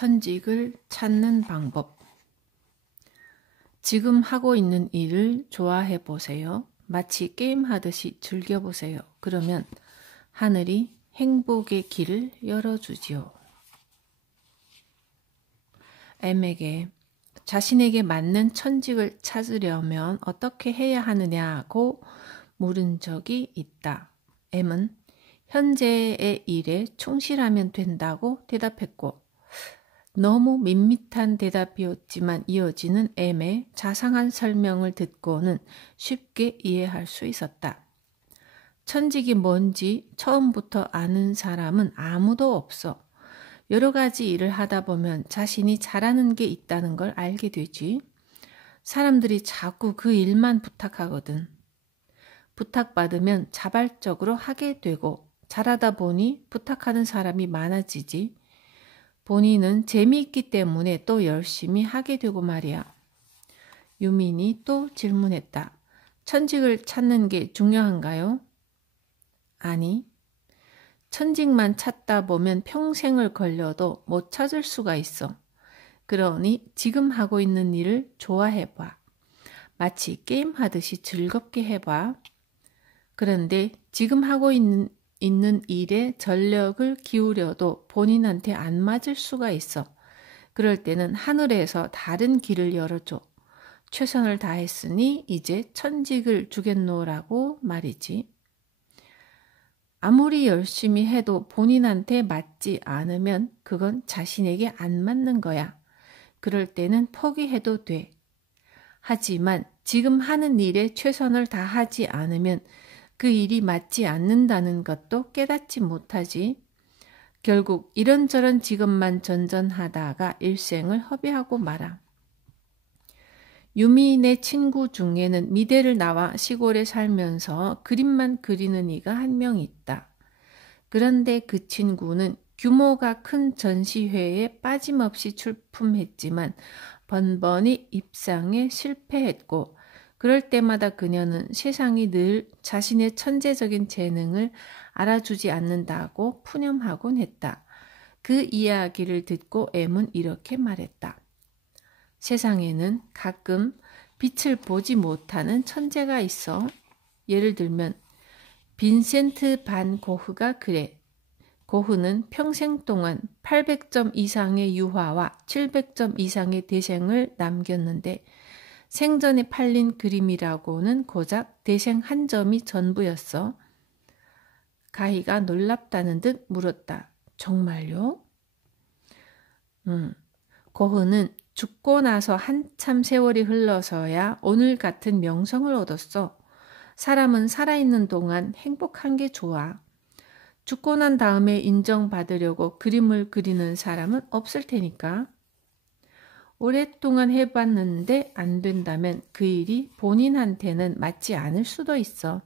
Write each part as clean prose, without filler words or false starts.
천직을 찾는 방법. 지금 하고 있는 일을 좋아해 보세요. 마치 게임하듯이 즐겨보세요. 그러면 하늘이 행복의 길을 열어주지요. M에게 자신에게 맞는 천직을 찾으려면 어떻게 해야 하느냐고 물은 적이 있다. M은 현재의 일에 충실하면 된다고 대답했고, 너무 밋밋한 대답이었지만 이어지는 M의 자상한 설명을 듣고는 쉽게 이해할 수 있었다. 천직이 뭔지 처음부터 아는 사람은 아무도 없어. 여러 가지 일을 하다 보면 자신이 잘하는 게 있다는 걸 알게 되지. 사람들이 자꾸 그 일만 부탁하거든. 부탁받으면 자발적으로 하게 되고, 잘하다 보니 부탁하는 사람이 많아지지. 본인은 재미있기 때문에 또 열심히 하게 되고 말이야. 유민이 또 질문했다. 천직을 찾는 게 중요한가요? 아니, 천직만 찾다 보면 평생을 걸려도 못 찾을 수가 있어. 그러니 지금 하고 있는 일을 좋아해봐. 마치 게임하듯이 즐겁게 해봐. 그런데 지금 하고 있는 일에 전력을 기울여도 본인한테 안 맞을 수가 있어. 그럴 때는 하늘에서 다른 길을 열어줘. 최선을 다했으니 이제 천직을 주겠노라고 말이지. 아무리 열심히 해도 본인한테 맞지 않으면 그건 자신에게 안 맞는 거야. 그럴 때는 포기해도 돼. 하지만 지금 하는 일에 최선을 다하지 않으면 그 일이 맞지 않는다는 것도 깨닫지 못하지. 결국 이런저런 직업만 전전하다가 일생을 허비하고 말아. 유미인의 친구 중에는 미대를 나와 시골에 살면서 그림만 그리는 이가 한 명 있다. 그런데 그 친구는 규모가 큰 전시회에 빠짐없이 출품했지만 번번이 입상에 실패했고, 그럴 때마다 그녀는 세상이 늘 자신의 천재적인 재능을 알아주지 않는다고 푸념하곤 했다. 그 이야기를 듣고 M은 이렇게 말했다. 세상에는 가끔 빛을 보지 못하는 천재가 있어. 예를 들면 빈센트 반 고흐가 그래. 고흐는 평생 동안 800점 이상의 유화와 700점 이상의 대생을 남겼는데 생전에 팔린 그림이라고는 고작 대생 한 점이 전부였어. 가희가 놀랍다는 듯 물었다. 정말요? 고흐는 죽고 나서 한참 세월이 흘러서야 오늘 같은 명성을 얻었어. 사람은 살아있는 동안 행복한 게 좋아. 죽고 난 다음에 인정받으려고 그림을 그리는 사람은 없을 테니까. 오랫동안 해봤는데 안 된다면 그 일이 본인한테는 맞지 않을 수도 있어.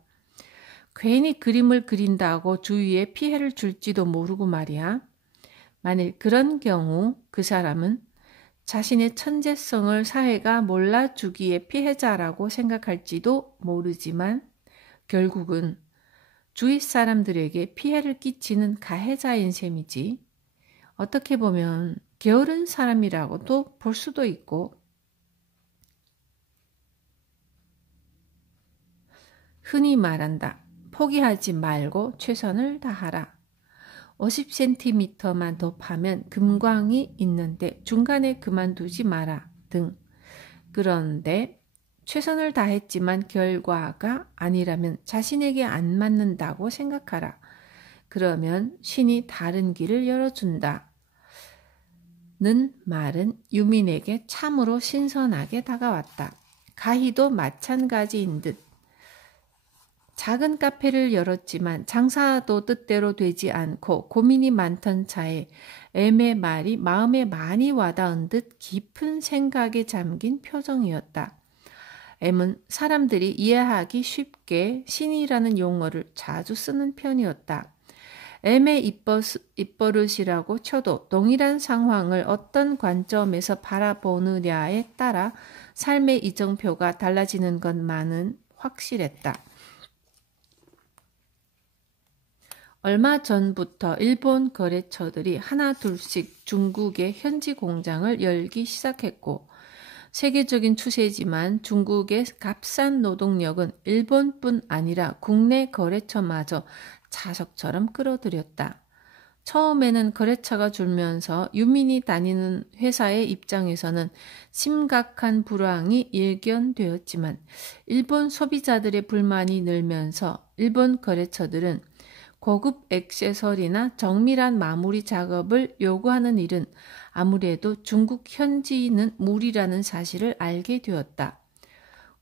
괜히 그림을 그린다고 주위에 피해를 줄지도 모르고 말이야. 만일 그런 경우 그 사람은 자신의 천재성을 사회가 몰라주기에 피해자라고 생각할지도 모르지만 결국은 주위 사람들에게 피해를 끼치는 가해자인 셈이지. 어떻게 보면 게으른 사람이라고도 볼 수도 있고. 흔히 말한다. 포기하지 말고 최선을 다하라. 50cm만 더 파면 금광이 있는데 중간에 그만두지 마라 등. 그런데 최선을 다했지만 결과가 아니라면 자신에게 안 맞는다고 생각하라. 그러면 신이 다른 길을 열어준다. 는 말은 유민에게 참으로 신선하게 다가왔다. 가희도 마찬가지인 듯. 작은 카페를 열었지만 장사도 뜻대로 되지 않고 고민이 많던 차에 M의 말이 마음에 많이 와닿은 듯 깊은 생각에 잠긴 표정이었다. M은 사람들이 이해하기 쉽게 신이라는 용어를 자주 쓰는 편이었다. M의 입버릇이라고 쳐도 동일한 상황을 어떤 관점에서 바라보느냐에 따라 삶의 이정표가 달라지는 것만은 확실했다. 얼마 전부터 일본 거래처들이 하나 둘씩 중국의 현지 공장을 열기 시작했고 세계적인 추세지만 중국의 값싼 노동력은 일본뿐 아니라 국내 거래처마저 자석처럼 끌어들였다. 처음에는 거래처가 줄면서 유민이 다니는 회사의 입장에서는 심각한 불황이 예견되었지만 일본 소비자들의 불만이 늘면서 일본 거래처들은 고급 액세서리나 정밀한 마무리 작업을 요구하는 일은 아무래도 중국 현지인은 무리라는 사실을 알게 되었다.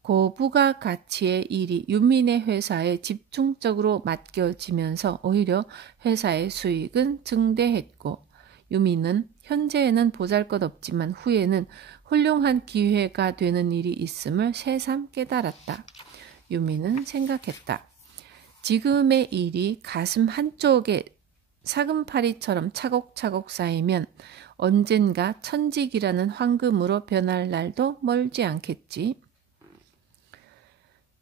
고부가 가치의 일이 유민의 회사에 집중적으로 맡겨지면서 오히려 회사의 수익은 증대했고 유민은 현재에는 보잘것없지만 후에는 훌륭한 기회가 되는 일이 있음을 새삼 깨달았다. 유민은 생각했다. 지금의 일이 가슴 한쪽에 사금파리처럼 차곡차곡 쌓이면 언젠가 천직이라는 황금으로 변할 날도 멀지 않겠지.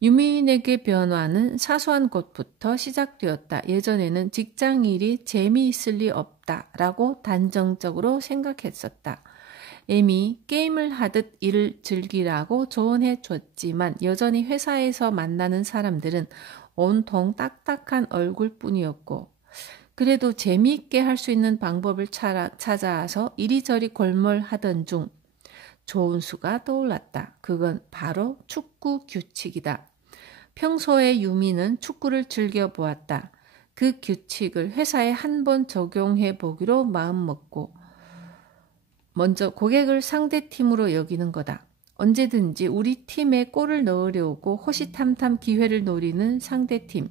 유민에게 변화는 사소한 곳부터 시작되었다. 예전에는 직장일이 재미있을 리 없다라고 단정적으로 생각했었다. 애미 게임을 하듯 일을 즐기라고 조언해 줬지만 여전히 회사에서 만나는 사람들은 온통 딱딱한 얼굴뿐이었고 그래도 재미있게 할 수 있는 방법을 찾아서 이리저리 골몰하던 중 좋은 수가 떠올랐다. 그건 바로 축구 규칙이다. 평소에 유미는 축구를 즐겨보았다. 그 규칙을 회사에 한번 적용해 보기로 마음먹고 먼저 고객을 상대팀으로 여기는 거다. 언제든지 우리 팀에 골을 넣으려고 호시탐탐 기회를 노리는 상대팀.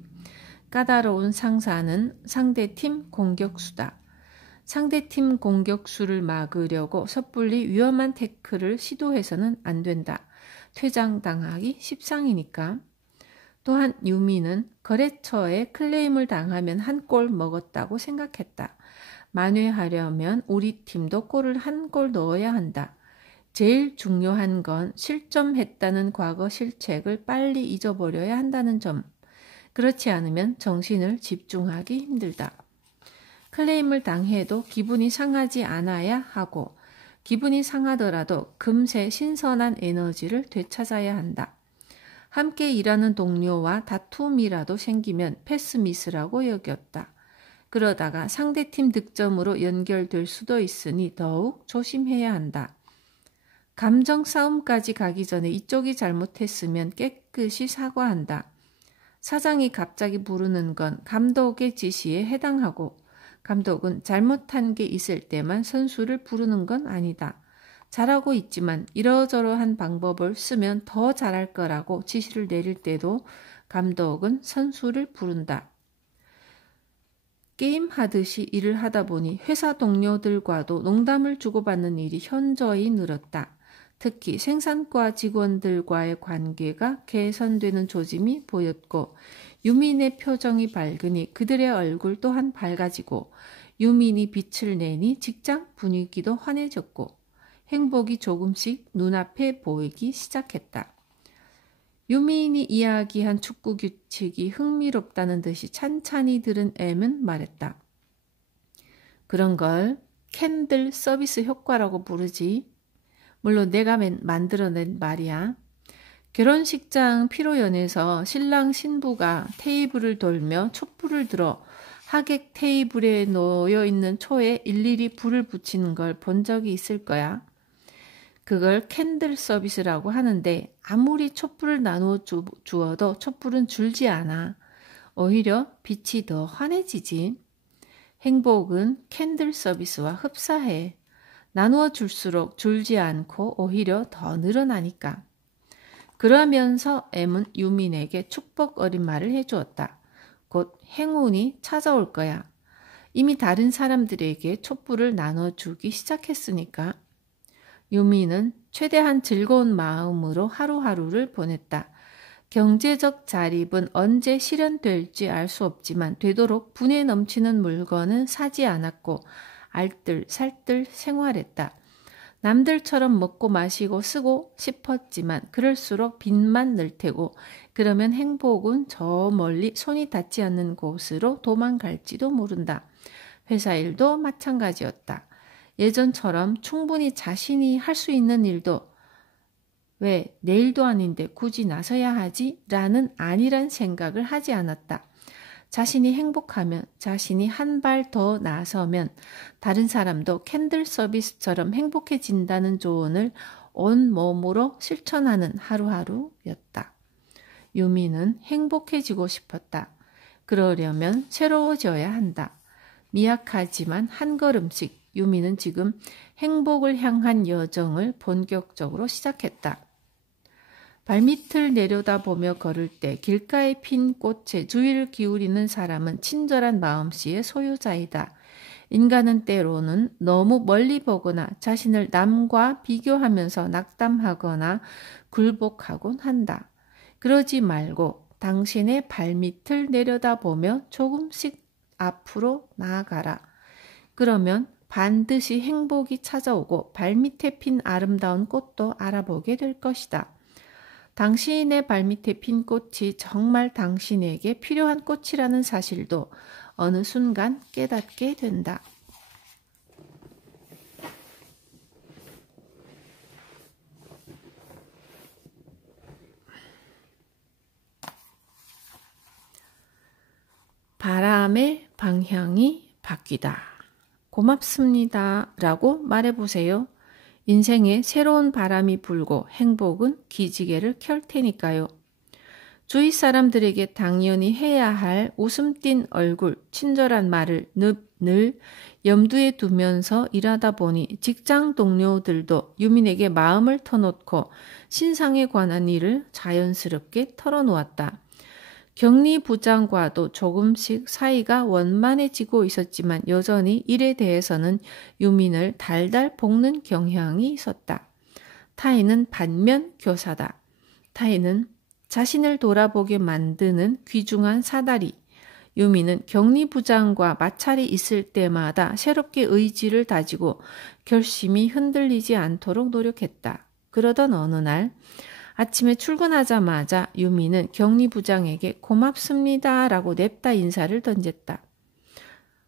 까다로운 상사는 상대팀 공격수다. 상대팀 공격수를 막으려고 섣불리 위험한 태클을 시도해서는 안 된다. 퇴장당하기 십상이니까. 또한 유미는 거래처에 클레임을 당하면 한 골 먹었다고 생각했다. 만회하려면 우리 팀도 골을 한 골 넣어야 한다. 제일 중요한 건 실점했다는 과거 실책을 빨리 잊어버려야 한다는 점. 그렇지 않으면 정신을 집중하기 힘들다. 클레임을 당해도 기분이 상하지 않아야 하고 기분이 상하더라도 금세 신선한 에너지를 되찾아야 한다. 함께 일하는 동료와 다툼이라도 생기면 패스미스라고 여겼다. 그러다가 상대팀 득점으로 연결될 수도 있으니 더욱 조심해야 한다. 감정 싸움까지 가기 전에 이쪽이 잘못했으면 깨끗이 사과한다. 사장이 갑자기 부르는 건 감독의 지시에 해당하고 감독은 잘못한 게 있을 때만 선수를 부르는 건 아니다. 잘하고 있지만 이러저러한 방법을 쓰면 더 잘할 거라고 지시를 내릴 때도 감독은 선수를 부른다. 게임하듯이 일을 하다 보니 회사 동료들과도 농담을 주고받는 일이 현저히 늘었다. 특히 생산과 직원들과의 관계가 개선되는 조짐이 보였고 유민의 표정이 밝으니 그들의 얼굴 또한 밝아지고 유민이 빛을 내니 직장 분위기도 환해졌고 행복이 조금씩 눈앞에 보이기 시작했다. 유민이 이야기한 축구 규칙이 흥미롭다는 듯이 찬찬히 들은 M은 말했다. 그런 걸 캔들 서비스 효과라고 부르지. 물론 내가 만들어낸 말이야. 결혼식장 피로연에서 신랑 신부가 테이블을 돌며 촛불을 들어 하객 테이블에 놓여있는 초에 일일이 불을 붙이는 걸 본 적이 있을 거야. 그걸 캔들 서비스라고 하는데 아무리 촛불을 나누어 주어도 촛불은 줄지 않아. 오히려 빛이 더 환해지지. 행복은 캔들 서비스와 흡사해. 나누어 줄수록 줄지 않고 오히려 더 늘어나니까. 그러면서 M은 유민에게 축복 어린 말을 해주었다. 곧 행운이 찾아올 거야. 이미 다른 사람들에게 촛불을 나눠주기 시작했으니까. 유민은 최대한 즐거운 마음으로 하루하루를 보냈다. 경제적 자립은 언제 실현될지 알 수 없지만 되도록 분에 넘치는 물건은 사지 않았고 알뜰살뜰 생활했다. 남들처럼 먹고 마시고 쓰고 싶었지만 그럴수록 빚만 늘 테고 그러면 행복은 저 멀리 손이 닿지 않는 곳으로 도망갈지도 모른다. 회사 일도 마찬가지였다. 예전처럼 충분히 자신이 할 수 있는 일도 왜 내일도 아닌데 굳이 나서야 하지? 라는 아니란 생각을 하지 않았다. 자신이 행복하면, 자신이 한 발 더 나서면 다른 사람도 캔들 서비스처럼 행복해진다는 조언을 온몸으로 실천하는 하루하루였다. 유미는 행복해지고 싶었다. 그러려면 새로워져야 한다. 미약하지만 한 걸음씩 유미는 지금 행복을 향한 여정을 본격적으로 시작했다. 발밑을 내려다보며 걸을 때 길가에 핀 꽃에 주의를 기울이는 사람은 친절한 마음씨의 소유자이다. 인간은 때로는 너무 멀리 보거나 자신을 남과 비교하면서 낙담하거나 굴복하곤 한다. 그러지 말고 당신의 발밑을 내려다보며 조금씩 앞으로 나아가라. 그러면 반드시 행복이 찾아오고 발밑에 핀 아름다운 꽃도 알아보게 될 것이다. 당신의 발밑에 핀 꽃이 정말 당신에게 필요한 꽃이라는 사실도 어느 순간 깨닫게 된다. 바람의 방향이 바뀌다. 고맙습니다. 라고 말해보세요. 인생에 새로운 바람이 불고 행복은 기지개를 켤 테니까요. 주위 사람들에게 당연히 해야 할 웃음 띤 얼굴, 친절한 말을 늘 염두에 두면서 일하다 보니 직장 동료들도 유민에게 마음을 터놓고 신상에 관한 일을 자연스럽게 털어놓았다. 격리부장과도 조금씩 사이가 원만해지고 있었지만 여전히 일에 대해서는 유민을 달달 볶는 경향이 있었다. 타인은 반면 교사다. 타인은 자신을 돌아보게 만드는 귀중한 사다리. 유민은 격리부장과 마찰이 있을 때마다 새롭게 의지를 다지고 결심이 흔들리지 않도록 노력했다. 그러던 어느 날 아침에 출근하자마자 유미는 격리부장에게 고맙습니다 라고 냅다 인사를 던졌다.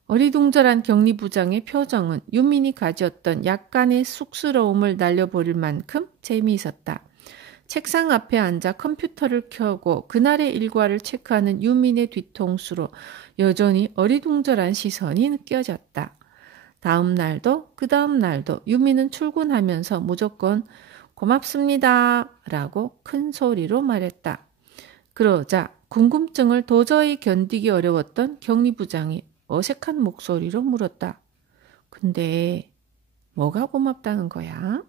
어리둥절한 격리부장의 표정은 유민이 가졌던 약간의 쑥스러움을 날려버릴 만큼 재미있었다. 책상 앞에 앉아 컴퓨터를 켜고 그날의 일과를 체크하는 유민의 뒤통수로 여전히 어리둥절한 시선이 느껴졌다. 다음 날도 그 다음 날도 유민은 출근하면서 무조건 고맙습니다 라고 큰 소리로 말했다. 그러자 궁금증을 도저히 견디기 어려웠던 격리부장이 어색한 목소리로 물었다. 근데 뭐가 고맙다는 거야?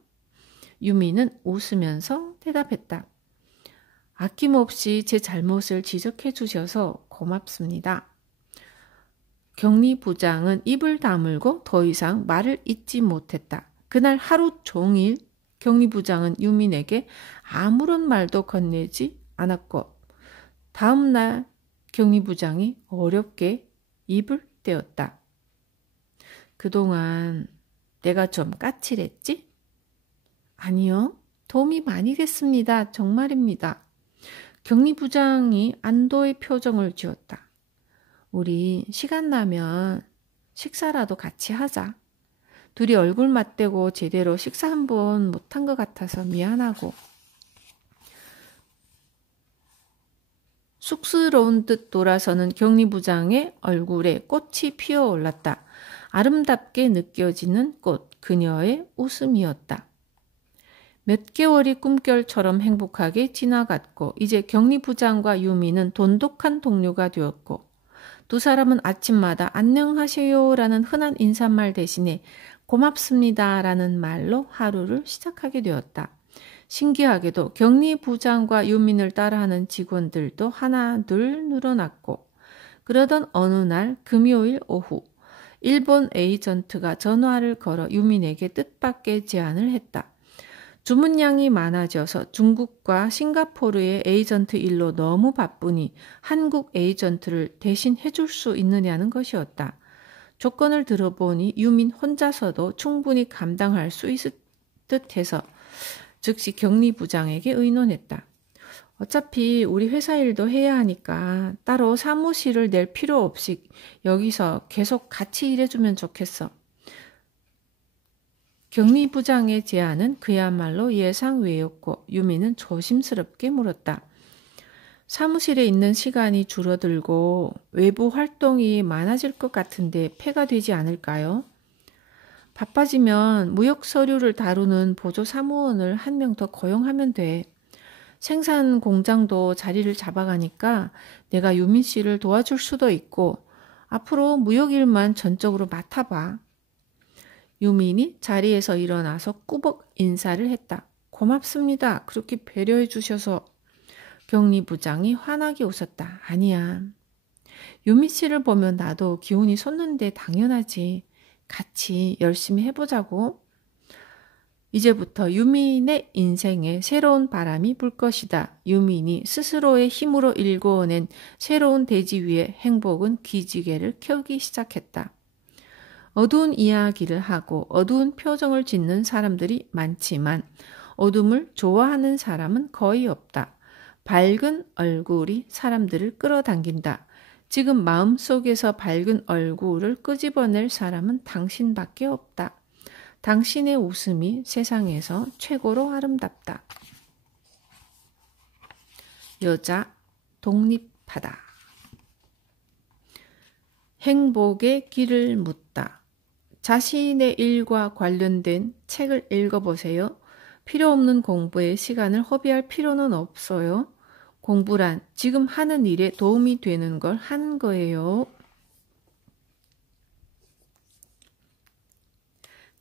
유미는 웃으면서 대답했다. 아낌없이 제 잘못을 지적해 주셔서 고맙습니다. 격리부장은 입을 다물고 더 이상 말을 잇지 못했다. 그날 하루 종일 격리부장은 유민에게 아무런 말도 건네지 않았고 다음 날 격리부장이 어렵게 입을 떼었다. 그동안 내가 좀 까칠했지? 아니요. 도움이 많이 됐습니다. 정말입니다. 격리부장이 안도의 표정을 지었다. 우리 시간 나면 식사라도 같이 하자. 둘이 얼굴 맞대고 제대로 식사 한 번 못한 것 같아서 미안하고. 쑥스러운 듯 돌아서는 격리부장의 얼굴에 꽃이 피어올랐다. 아름답게 느껴지는 꽃, 그녀의 웃음이었다. 몇 개월이 꿈결처럼 행복하게 지나갔고 이제 격리부장과 유미는 돈독한 동료가 되었고 두 사람은 아침마다 안녕하세요 라는 흔한 인사말 대신에 고맙습니다 라는 말로 하루를 시작하게 되었다. 신기하게도 격리부장과 유민을 따라하는 직원들도 하나 둘 늘어났고 그러던 어느 날 금요일 오후 일본 에이전트가 전화를 걸어 유민에게 뜻밖의 제안을 했다. 주문량이 많아져서 중국과 싱가포르의 에이전트 일로 너무 바쁘니 한국 에이전트를 대신 해줄 수 있느냐는 것이었다. 조건을 들어보니 유민 혼자서도 충분히 감당할 수 듯해서 즉시 격리부장에게 의논했다. 어차피 우리 회사 일도 해야 하니까 따로 사무실을 낼 필요 없이 여기서 계속 같이 일해주면 좋겠어. 격리부장의 제안은 그야말로 예상 외였고 유미는 조심스럽게 물었다. 사무실에 있는 시간이 줄어들고 외부 활동이 많아질 것 같은데 폐가 되지 않을까요? 바빠지면 무역 서류를 다루는 보조 사무원을 한 명 더 고용하면 돼. 생산 공장도 자리를 잡아가니까 내가 유민 씨를 도와줄 수도 있고 앞으로 무역 일만 전적으로 맡아봐. 유민이 자리에서 일어나서 꾸벅 인사를 했다. 고맙습니다. 그렇게 배려해 주셔서. 격리부장이 환하게 웃었다. 아니야. 유미 씨를 보면 나도 기운이 솟는데 당연하지. 같이 열심히 해보자고. 이제부터 유민의 인생에 새로운 바람이 불 것이다. 유민이 스스로의 힘으로 일궈낸 새로운 대지 위에 행복은 기지개를 켜기 시작했다. 어두운 이야기를 하고 어두운 표정을 짓는 사람들이 많지만 어둠을 좋아하는 사람은 거의 없다. 밝은 얼굴이 사람들을 끌어당긴다. 지금 마음속에서 밝은 얼굴을 끄집어낼 사람은 당신밖에 없다. 당신의 웃음이 세상에서 최고로 아름답다. 여자, 독립하다. 행복의 길을 묻다. 자신의 일과 관련된 책을 읽어보세요. 필요 없는 공부에 시간을 허비할 필요는 없어요. 공부란 지금 하는 일에 도움이 되는 걸 하는 거예요.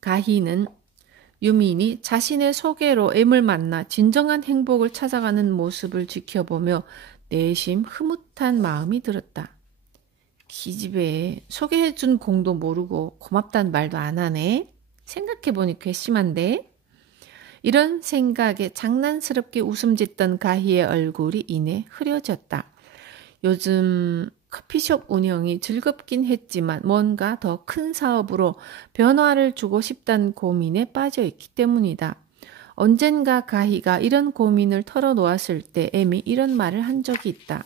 가희는 유민이 자신의 소개로 M을 만나 진정한 행복을 찾아가는 모습을 지켜보며 내심 흐뭇한 마음이 들었다. 기집애, 소개해준 공도 모르고 고맙다는 말도 안 하네. 생각해보니 괘씸한데. 이런 생각에 장난스럽게 웃음 짓던 가희의 얼굴이 이내 흐려졌다. 요즘 커피숍 운영이 즐겁긴 했지만 뭔가 더 큰 사업으로 변화를 주고 싶다는 고민에 빠져 있기 때문이다. 언젠가 가희가 이런 고민을 털어놓았을 때 M이 이런 말을 한 적이 있다.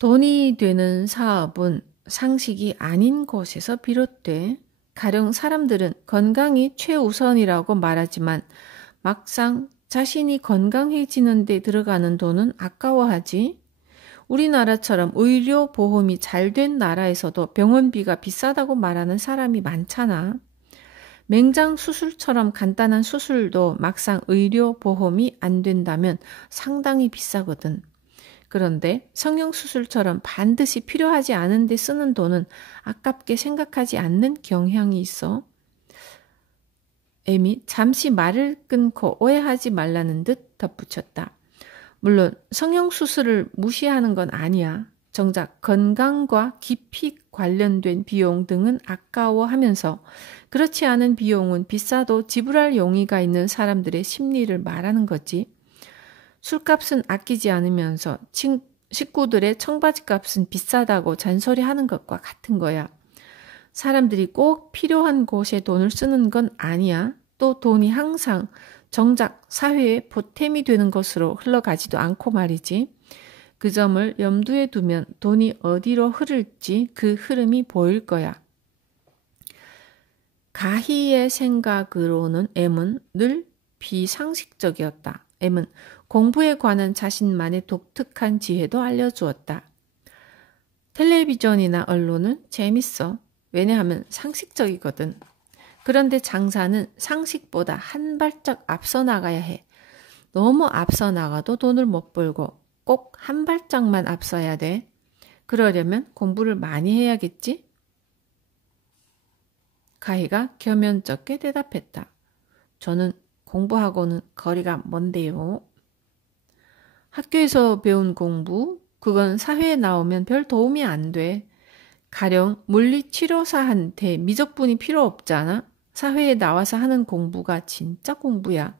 돈이 되는 사업은 상식이 아닌 곳에서 비롯돼. 가령 사람들은 건강이 최우선이라고 말하지만 막상 자신이 건강해지는 데 들어가는 돈은 아까워하지. 우리나라처럼 의료보험이 잘 된 나라에서도 병원비가 비싸다고 말하는 사람이 많잖아. 맹장 수술처럼 간단한 수술도 막상 의료보험이 안 된다면 상당히 비싸거든. 그런데 성형수술처럼 반드시 필요하지 않은데 쓰는 돈은 아깝게 생각하지 않는 경향이 있어. M이 잠시 말을 끊고 오해하지 말라는 듯 덧붙였다. 물론 성형수술을 무시하는 건 아니야. 정작 건강과 깊이 관련된 비용 등은 아까워하면서 그렇지 않은 비용은 비싸도 지불할 용의가 있는 사람들의 심리를 말하는 거지. 술값은 아끼지 않으면서 식구들의 청바지 값은 비싸다고 잔소리하는 것과 같은 거야. 사람들이 꼭 필요한 곳에 돈을 쓰는 건 아니야. 또 돈이 항상 정작 사회에 보탬이 되는 것으로 흘러가지도 않고 말이지. 그 점을 염두에 두면 돈이 어디로 흐를지 그 흐름이 보일 거야. 가희의 생각으로는 M은 늘 비상식적이었다. M은 공부에 관한 자신만의 독특한 지혜도 알려주었다. 텔레비전이나 언론은 재밌어. 왜냐하면 상식적이거든. 그런데 장사는 상식보다 한 발짝 앞서 나가야 해. 너무 앞서 나가도 돈을 못 벌고 꼭 한 발짝만 앞서야 돼. 그러려면 공부를 많이 해야겠지? 가희가 겸연쩍게 대답했다. 저는 공부하고는 거리가 먼데요. 학교에서 배운 공부, 그건 사회에 나오면 별 도움이 안 돼. 가령 물리치료사한테 미적분이 필요 없잖아. 사회에 나와서 하는 공부가 진짜 공부야.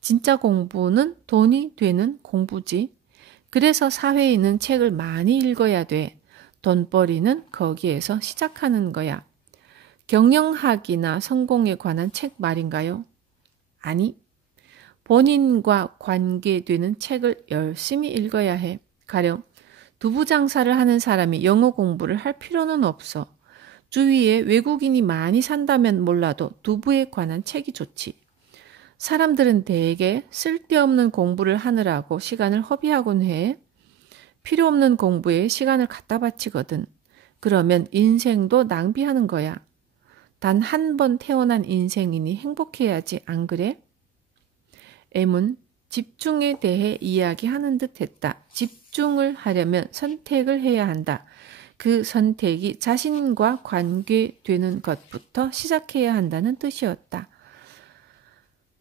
진짜 공부는 돈이 되는 공부지. 그래서 사회에 있는 책을 많이 읽어야 돼. 돈벌이는 거기에서 시작하는 거야. 경영학이나 성공에 관한 책 말인가요? 아니, 본인과 관계되는 책을 열심히 읽어야 해. 가령 두부 장사를 하는 사람이 영어 공부를 할 필요는 없어. 주위에 외국인이 많이 산다면 몰라도 두부에 관한 책이 좋지. 사람들은 대개 쓸데없는 공부를 하느라고 시간을 허비하곤 해. 필요 없는 공부에 시간을 갖다 바치거든. 그러면 인생도 낭비하는 거야. 단 한 번 태어난 인생이니 행복해야지, 안 그래? M은 집중에 대해 이야기하는 듯 했다. 집중을 하려면 선택을 해야 한다. 그 선택이 자신과 관계되는 것부터 시작해야 한다는 뜻이었다.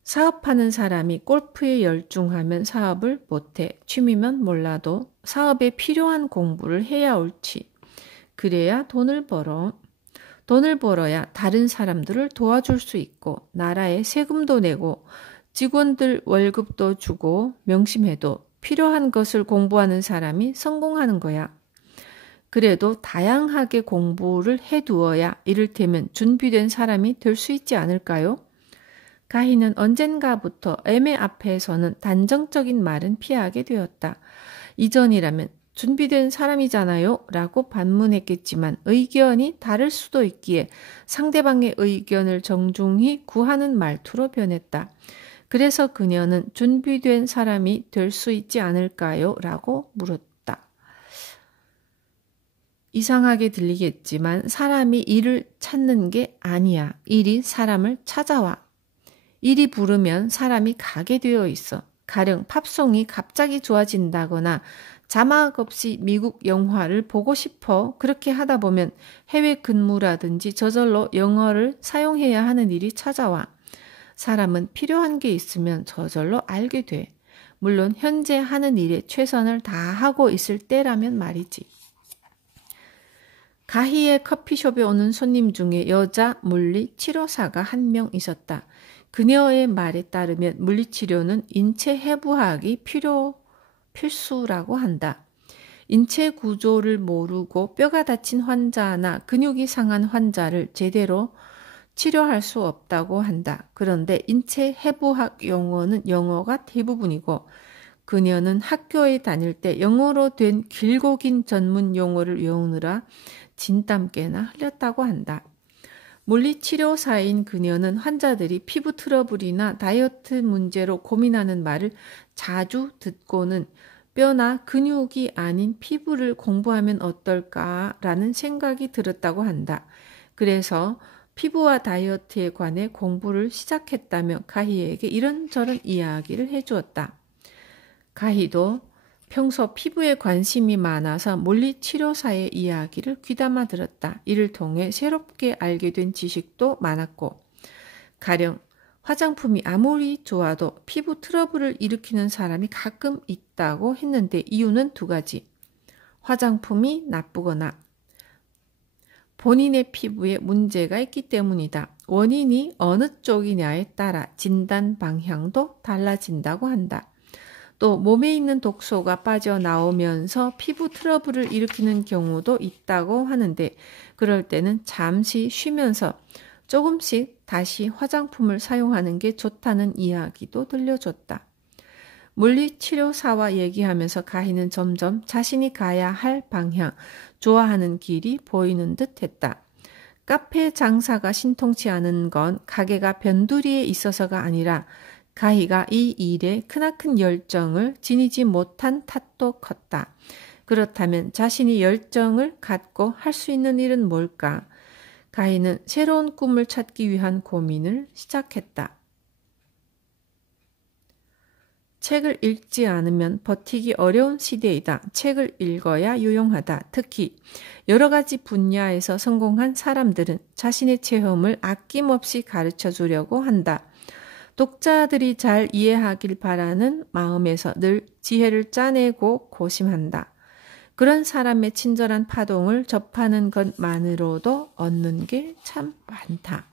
사업하는 사람이 골프에 열중하면 사업을 못해. 취미면 몰라도 사업에 필요한 공부를 해야 옳지. 그래야 돈을 벌어. 돈을 벌어야 다른 사람들을 도와줄 수 있고 나라에 세금도 내고 직원들 월급도 주고 명심해도 필요한 것을 공부하는 사람이 성공하는 거야. 그래도 다양하게 공부를 해두어야 이를테면 준비된 사람이 될 수 있지 않을까요? 가희는 언젠가부터 M의 앞에서는 단정적인 말은 피하게 되었다. 이전이라면 준비된 사람이잖아요 라고 반문했겠지만 의견이 다를 수도 있기에 상대방의 의견을 정중히 구하는 말투로 변했다. 그래서 그녀는 준비된 사람이 될 수 있지 않을까요? 라고 물었다. 이상하게 들리겠지만 사람이 일을 찾는 게 아니야. 일이 사람을 찾아와. 일이 부르면 사람이 가게 되어 있어. 가령 팝송이 갑자기 좋아진다거나 자막 없이 미국 영화를 보고 싶어. 그렇게 하다 보면 해외 근무라든지 저절로 영어를 사용해야 하는 일이 찾아와. 사람은 필요한 게 있으면 저절로 알게 돼. 물론 현재 하는 일에 최선을 다하고 있을 때라면 말이지. 가희의 커피숍에 오는 손님 중에 여자 물리치료사가 한 명 있었다. 그녀의 말에 따르면 물리치료는 인체 해부학이 필수라고 한다. 인체 구조를 모르고 뼈가 다친 환자나 근육이 상한 환자를 제대로 치료할 수 없다고 한다. 그런데 인체 해부학 용어는 영어가 대부분이고 그녀는 학교에 다닐 때 영어로 된 길고 긴 전문 용어를 외우느라 진땀깨나 흘렸다고 한다. 물리치료사인 그녀는 환자들이 피부 트러블이나 다이어트 문제로 고민하는 말을 자주 듣고는 뼈나 근육이 아닌 피부를 공부하면 어떨까라는 생각이 들었다고 한다. 그래서 피부와 다이어트에 관해 공부를 시작했다며 가희에게 이런저런 이야기를 해주었다. 가희도 평소 피부에 관심이 많아서 물리치료사의 이야기를 귀담아 들었다. 이를 통해 새롭게 알게 된 지식도 많았고 가령 화장품이 아무리 좋아도 피부 트러블을 일으키는 사람이 가끔 있다고 했는데 이유는 두 가지. 화장품이 나쁘거나 본인의 피부에 문제가 있기 때문이다. 원인이 어느 쪽이냐에 따라 진단 방향도 달라진다고 한다. 또 몸에 있는 독소가 빠져나오면서 피부 트러블을 일으키는 경우도 있다고 하는데 그럴 때는 잠시 쉬면서 조금씩 다시 화장품을 사용하는 게 좋다는 이야기도 들려줬다. 물리치료사와 얘기하면서 가희는 점점 자신이 가야 할 방향, 좋아하는 길이 보이는 듯 했다. 카페 장사가 신통치 않은 건 가게가 변두리에 있어서가 아니라 가희가 이 일에 크나큰 열정을 지니지 못한 탓도 컸다. 그렇다면 자신이 열정을 갖고 할 수 있는 일은 뭘까? 가희는 새로운 꿈을 찾기 위한 고민을 시작했다. 책을 읽지 않으면 버티기 어려운 시대이다. 책을 읽어야 유용하다. 특히 여러 가지 분야에서 성공한 사람들은 자신의 체험을 아낌없이 가르쳐 주려고 한다. 독자들이 잘 이해하길 바라는 마음에서 늘 지혜를 짜내고 고심한다. 그런 사람의 친절한 파동을 접하는 것만으로도 얻는 게 참 많다.